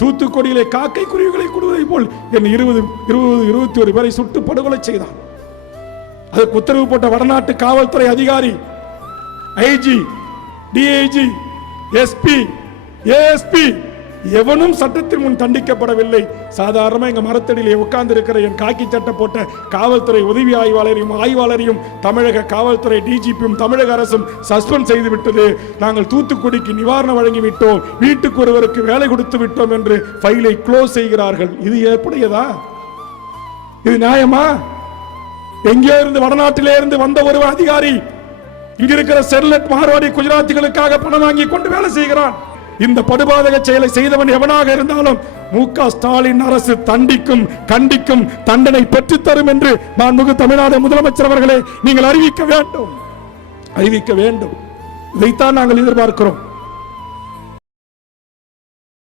தூத்துக்குடியிலே காக்கை குருவிகளை கொடுவதை போல் என் 21 பேரை சுட்டு படுகொலை செய்தான். அதற்கு உத்தரவு போட்ட வடநாட்டு காவல்துறை அதிகாரி, ஐஜி, டிஐஜி, எஸ்பி, ஏஎஸ்பி எவனும் சட்டத்தின் முன் தண்டிக்கப்படவில்லை. சாதாரணமா எங்க மரத்தடியிலே உட்கார்ந்து இருக்கிற என் காக்கி சட்டை போட்ட காவல்துறை உதவி ஆய்வாளரையும் தமிழக காவல்துறை டிஜிபியும் தமிழக அரசும் சஸ்பெண்ட் செய்து விட்டது. நாங்கள் தூத்துக்குடிக்கு நிவாரணம் வழங்கிவிட்டோம், வீட்டுக்கு ஒருவருக்கு வேலை கொடுத்து விட்டோம் என்று ஃபைலை க்ளோஸ் செய்கிறார்கள். இது எப்படியதா? இது நியாயமா? எங்கே இருந்து? வடநாட்டிலே இருந்து வந்த ஒரு அதிகாரி இங்க இருக்கிற ஸ்டெர்லைட் மார்வாடி குஜராத்திகளுக்காக பணம் வாங்கி கொண்டு வேலை செய்கிறான். இந்த படுபாதக செயலை செய்தவன் எவனாக இருந்தாலும் மு.க. ஸ்டாலின் அரசு தண்டிக்கும், கண்டிக்கும், தண்டனை பெற்றுத்தரும் என்று மாண்புமிகு தமிழ்நாடு முதலமைச்சர் அவர்களே நீங்கள் அறிவிக்க வேண்டும். இதைத்தான் நாங்கள் எதிர்பார்க்கிறோம்.